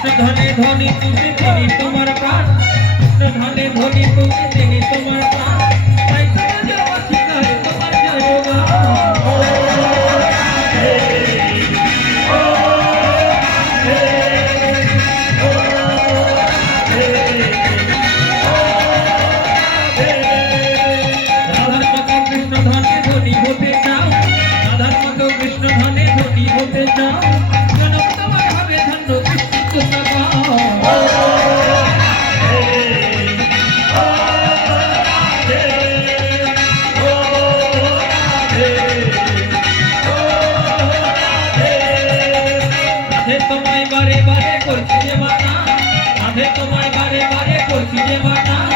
ধনে ধনি তুমি তিনি তোমার প্রাণ কৃষ্ণ ধনে ধনি তুমি তিনি তোমার প্রাণ তাই তোমাদের অধিকারে তোমার জয়গান রাধার মতো কৃষ্ণ ধনে ধনি হতে চাও রাধার মতো কৃষ্ণ ধনে ধনি হতে চাও জনম তোমার হবে ধন্য কৃষ্ণ কৃষ্ণ তোমায় বারে বারে করছি যে মানা রাধে তোমায় বারে বারে করছি যে মানা